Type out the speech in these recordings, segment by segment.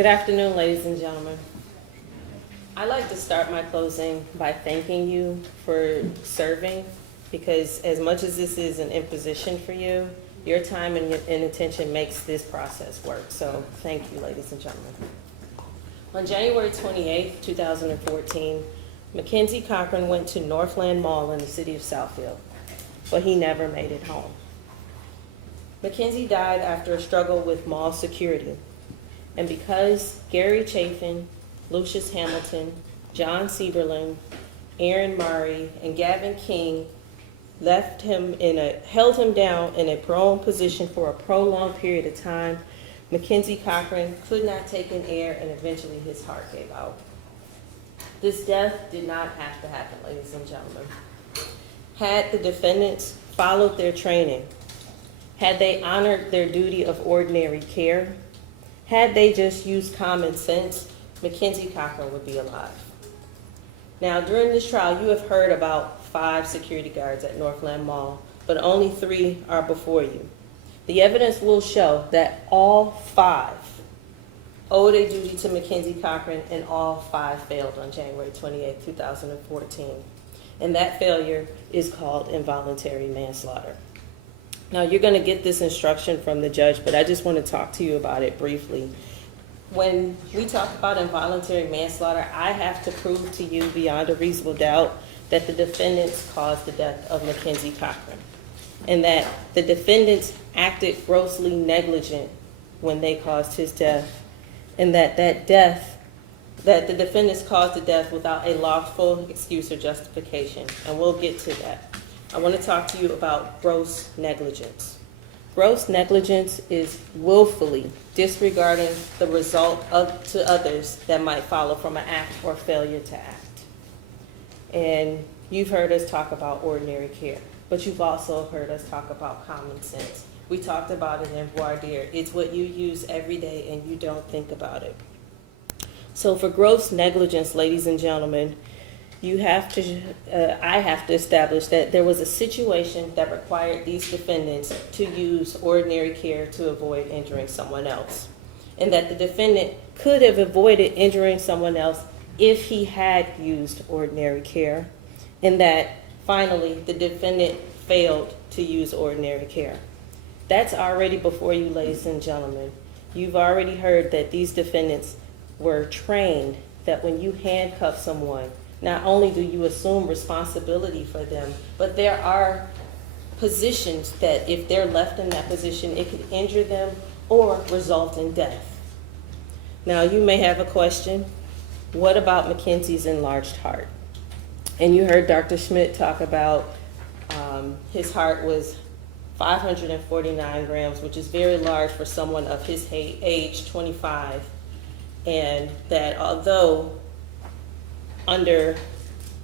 Good afternoon, ladies and gentlemen. I'd like to start my closing by thanking you for serving, because as much as this is an imposition for you, your time and attention makes this process work. So thank you, ladies and gentlemen. On January 28th, 2014, McKenzie Cochran went to Northland Mall in the city of Southfield, but he never made it home. McKenzie died after a struggle with mall security. And because Gary Chafin, Lucius Hamilton, John Sieberlin, Aaron Murray, and Gavin King held him down in a prone position for a prolonged period of time, McKenzie Cochran could not take in air, and eventually his heart gave out. This death did not have to happen, ladies and gentlemen. Had the defendants followed their training, had they honored their duty of ordinary care, had they just used common sense, McKenzie Cochran would be alive. Now, during this trial, you have heard about 5 security guards at Northland Mall, but only 3 are before you. The evidence will show that all 5 owed a duty to McKenzie Cochran, and all 5 failed on January 28, 2014. And that failure is called involuntary manslaughter. Now, you're going to get this instruction from the judge, but I just want to talk to you about it briefly. When we talk about involuntary manslaughter, I have to prove to you beyond a reasonable doubt that the defendants caused the death of McKenzie Cochran, and that the defendants acted grossly negligent when they caused his death, and that the defendants caused the death without a lawful excuse or justification, and we'll get to that. I want to talk to you about gross negligence. Gross negligence is willfully disregarding the result to others that might follow from an act or failure to act. And you've heard us talk about ordinary care, but you've also heard us talk about common sense. We talked about it in voir dire. It's what you use every day and you don't think about it. So for gross negligence, ladies and gentlemen, I have to establish that there was a situation that required these defendants to use ordinary care to avoid injuring someone else, and that the defendant could have avoided injuring someone else if he had used ordinary care, and that finally the defendant failed to use ordinary care. That's already before you, ladies and gentlemen. You've already heard that these defendants were trained that when you handcuff someone, not only do you assume responsibility for them, but there are positions that if they're left in that position, it could injure them or result in death. Now, you may have a question. What about McKenzie's enlarged heart? And you heard Dr. Schmidt talk about his heart was 549 grams, which is very large for someone of his age, 25, and that although under,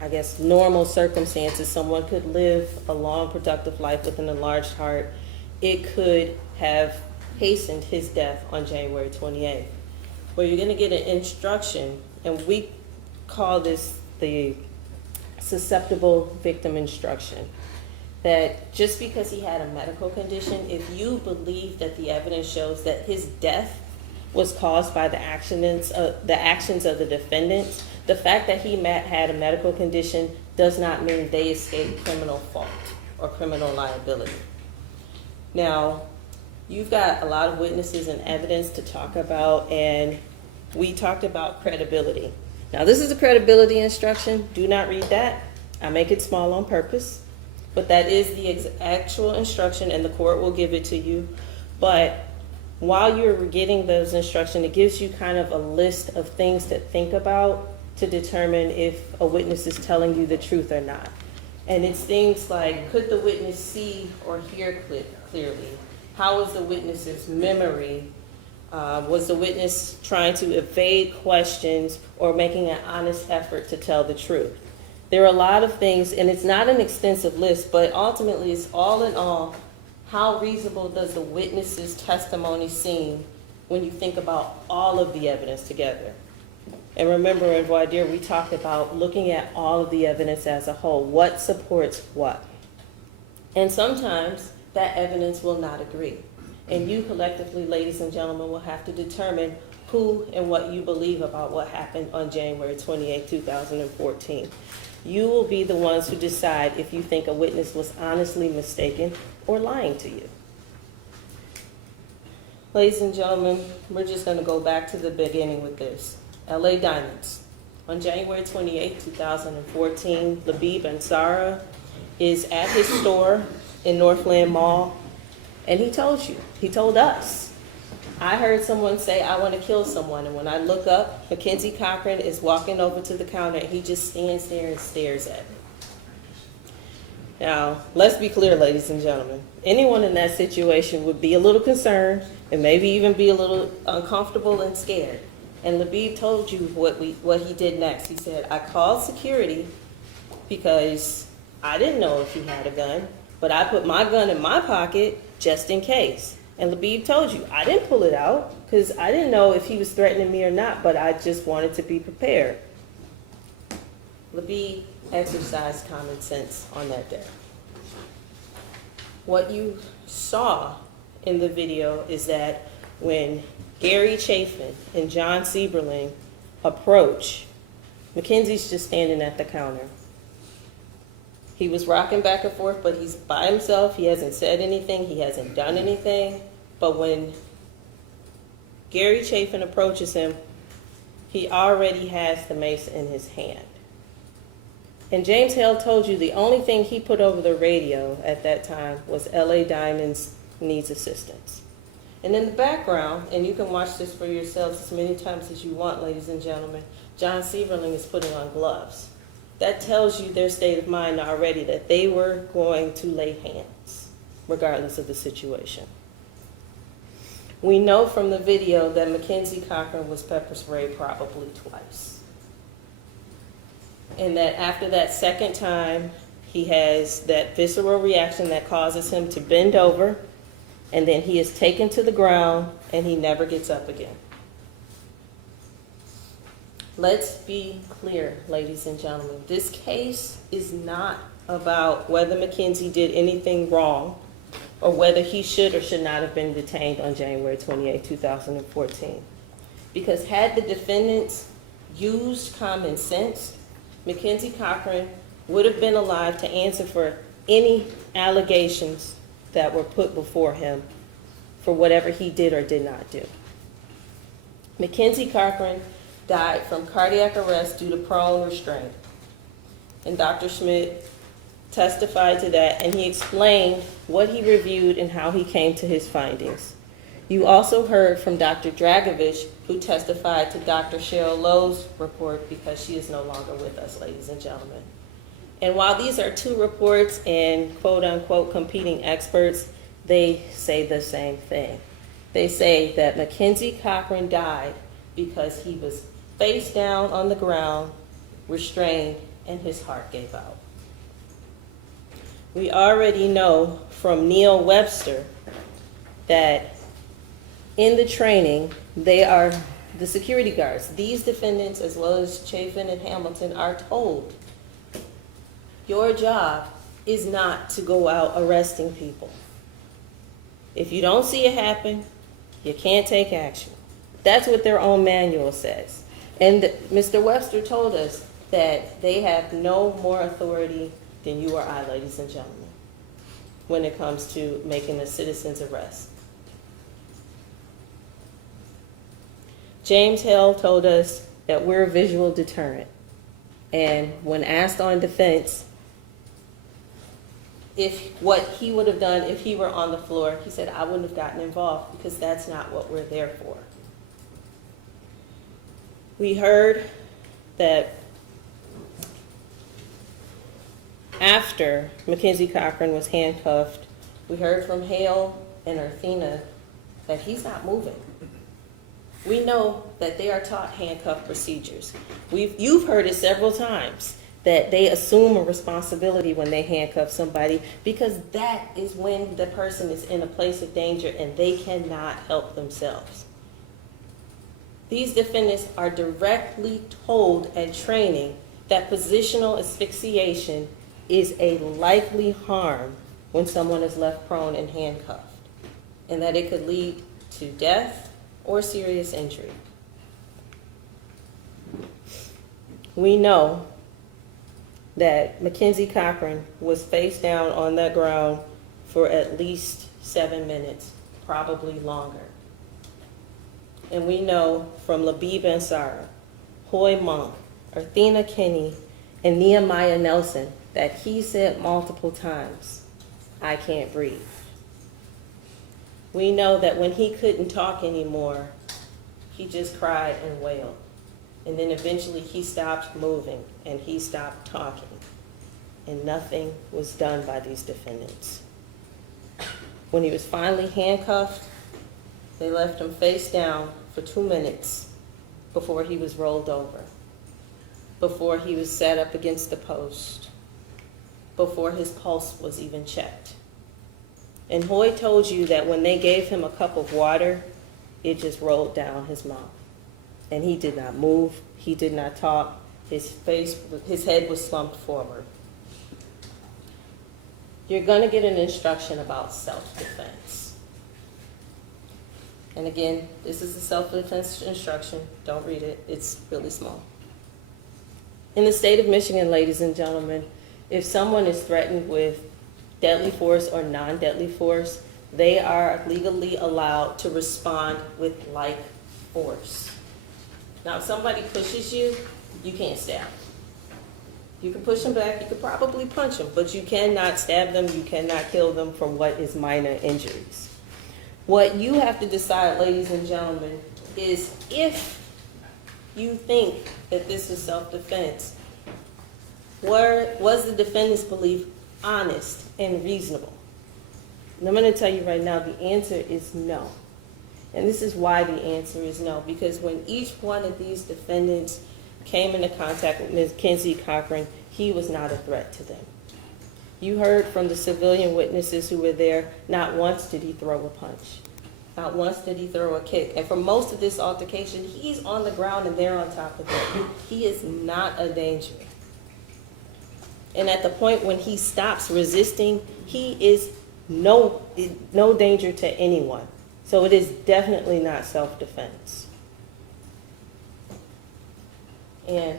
I guess, normal circumstances, someone could live a long, productive life with an enlarged heart, it could have hastened his death on January 28th. Well, you're going to get an instruction, and we call this the susceptible victim instruction, that just because he had a medical condition, if you believe that the evidence shows that his death was caused by the actions of the defendants, the fact that he had a medical condition does not mean they escaped criminal fault or criminal liability. Now, you've got a lot of witnesses and evidence to talk about, and we talked about credibility. Now, this is a credibility instruction. Do not read that. I make it small on purpose, but that is the actual instruction, and the court will give it to you. But while you're getting those instructions, it gives you kind of a list of things to think about to determine if a witness is telling you the truth or not. And it's things like, could the witness see or hear clearly? How was the witness's memory? Was the witness trying to evade questions or making an honest effort to tell the truth? There are a lot of things, and it's not an extensive list, but ultimately it's all in all, how reasonable does the witness's testimony seem when you think about all of the evidence together? And remember, in voir dire, we talked about looking at all of the evidence as a whole. What supports what? And sometimes that evidence will not agree. And you collectively, ladies and gentlemen, will have to determine who and what you believe about what happened on January 28, 2014. You will be the ones who decide if you think a witness was honestly mistaken or lying to you. Ladies and gentlemen, we're just going to go back to the beginning with this. LA Diamonds. On January 28, 2014, Labib Ansara is at his store in Northland Mall, and he told us, I heard someone say, I want to kill someone, and when I look up, McKenzie Cochran is walking over to the counter, and he just stands there and stares at me. Now, let's be clear, ladies and gentlemen. Anyone in that situation would be a little concerned and maybe even be a little uncomfortable and scared. And Labib told you what he did next. He said, I called security because I didn't know if he had a gun, but I put my gun in my pocket just in case. And Labib told you, I didn't pull it out because I didn't know if he was threatening me or not, but I just wanted to be prepared. Labib exercised common sense on that day. What you saw in the video is that when Gary Chafin and John Sieberling approach, McKenzie's just standing at the counter. He was rocking back and forth, but he's by himself. He hasn't said anything. He hasn't done anything. But when Gary Chafin approaches him, he already has the mace in his hand. And James Hale told you the only thing he put over the radio at that time was LA Diamonds needs assistance. And in the background, and you can watch this for yourselves as many times as you want, ladies and gentlemen, John Sieberling is putting on gloves. That tells you their state of mind already, that they were going to lay hands, regardless of the situation. We know from the video that McKenzie Cochran was pepper sprayed probably twice. And that after that second time, he has that visceral reaction that causes him to bend over, and then he is taken to the ground, and he never gets up again. Let's be clear, ladies and gentlemen. This case is not about whether McKenzie did anything wrong or whether he should or should not have been detained on January 28, 2014. Because had the defendants used common sense, McKenzie Cochran would have been alive to answer for any allegations that were put before him for whatever he did or did not do. McKenzie Cochran died from cardiac arrest due to prone restraint. And Dr. Schmidt testified to that, and he explained what he reviewed and how he came to his findings. You also heard from Dr. Dragovich, who testified to Dr. Cheryl Lowe's report because she is no longer with us, ladies and gentlemen. And while these are two reports and quote-unquote competing experts, they say the same thing. They say that McKenzie Cochran died because he was face down on the ground, restrained, and his heart gave out. We already know from Neil Webster that in the training, they are the security guards. These defendants, as well as Chafin and Hamilton, are told, your job is not to go out arresting people. If you don't see it happen, you can't take action. That's what their own manual says. And Mr. Webster told us that they have no more authority than you or I, ladies and gentlemen, when it comes to making a citizen's arrest. James Hale told us that we're a visual deterrent. And when asked on defense if what he would have done if he were on the floor, he said, I wouldn't have gotten involved because that's not what we're there for. We heard that after McKenzie Cochran was handcuffed, we heard from Hale and Arthena that he's not moving. We know that they are taught handcuff procedures. You've heard it several times that they assume a responsibility when they handcuff somebody because that is when the person is in a place of danger and they cannot help themselves. These defendants are directly told at training that positional asphyxiation is a likely harm when someone is left prone and handcuffed, and that it could lead to death or serious injury. We know that McKenzie Cochran was face down on that ground for at least 7 minutes, probably longer. And we know from Labib Ansara, Hoy Monk, Arthena Kinney, and Nehemiah Nelson that he said multiple times, "I can't breathe." We know that when he couldn't talk anymore, he just cried and wailed. And then eventually he stopped moving and he stopped talking. And nothing was done by these defendants. When he was finally handcuffed, they left him face down for 2 minutes before he was rolled over, before he was sat up against the post, before his pulse was even checked. And Hoy told you that when they gave him a cup of water, it just rolled down his mouth. And he did not move, he did not talk, his head was slumped forward. You're gonna get an instruction about self-defense. And again, this is the self-defense instruction. Don't read it, it's really small. In the state of Michigan, ladies and gentlemen, if someone is threatened with deadly force or non-deadly force, they are legally allowed to respond with like force. Now, if somebody pushes you, you can't stab. You can push them back, you could probably punch them, but you cannot stab them, you cannot kill them from what is minor injuries. What you have to decide, ladies and gentlemen, is if you think that this is self-defense, was the defendant's belief honest and reasonable? And I'm going to tell you right now, the answer is no. And this is why the answer is no, because when each one of these defendants came into contact with McKenzie Cochran, he was not a threat to them. You heard from the civilian witnesses who were there, not once did he throw a punch. Not once did he throw a kick. And for most of this altercation, he's on the ground and they're on top of him. He is not a danger. And at the point when he stops resisting, he is no danger to anyone. So it is definitely not self-defense. And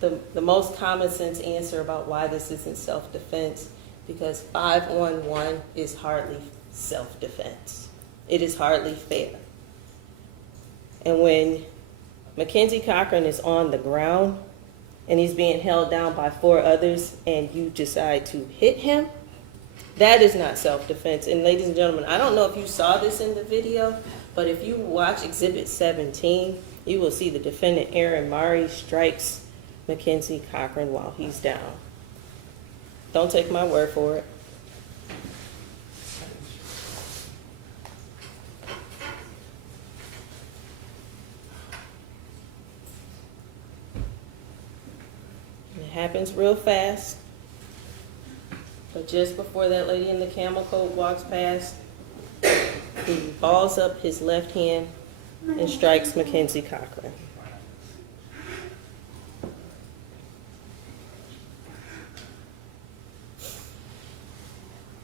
the most common sense answer about why this isn't self-defense, because 5-on-1 is hardly self-defense. It is hardly fair. And when McKenzie Cochran is on the ground and he's being held down by 4 others and you decide to hit him, that is not self-defense. And ladies and gentlemen, I don't know if you saw this in the video, but if you watch Exhibit 17, you will see the defendant, Aaron Murray, strikes McKenzie Cochran while he's down. Don't take my word for it. It happens real fast. But just before that lady in the camel coat walks past, he balls up his left hand and strikes McKenzie Cochran.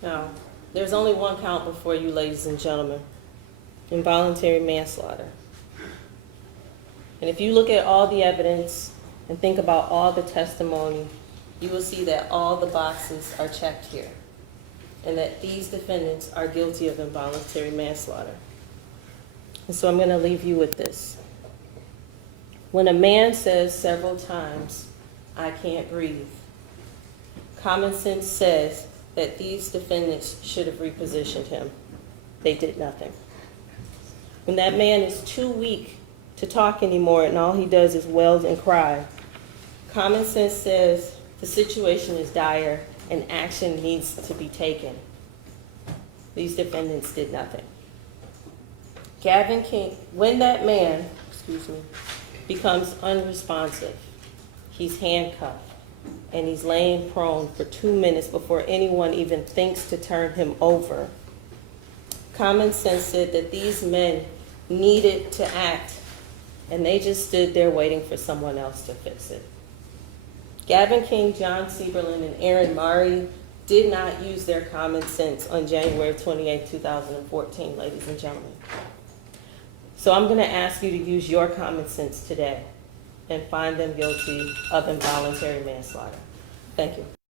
Now, there's only one count before you, ladies and gentlemen: involuntary manslaughter. And if you look at all the evidence and think about all the testimony, you will see that all the boxes are checked here, and that these defendants are guilty of involuntary manslaughter. And so I'm going to leave you with this. When a man says several times, "I can't breathe," common sense says that these defendants should have repositioned him. They did nothing. When that man is too weak to talk anymore and all he does is wail and cry, common sense says the situation is dire and action needs to be taken. These defendants did nothing. Gavin King, when that man, becomes unresponsive, he's handcuffed and he's laying prone for 2 minutes before anyone even thinks to turn him over. Common sense said that these men needed to act, and they just stood there waiting for someone else to fix it. Gavin King, John Sieberlin, and Aaron Murray did not use their common sense on January 28, 2014, ladies and gentlemen. So I'm going to ask you to use your common sense today. and find them guilty of involuntary manslaughter. Thank you.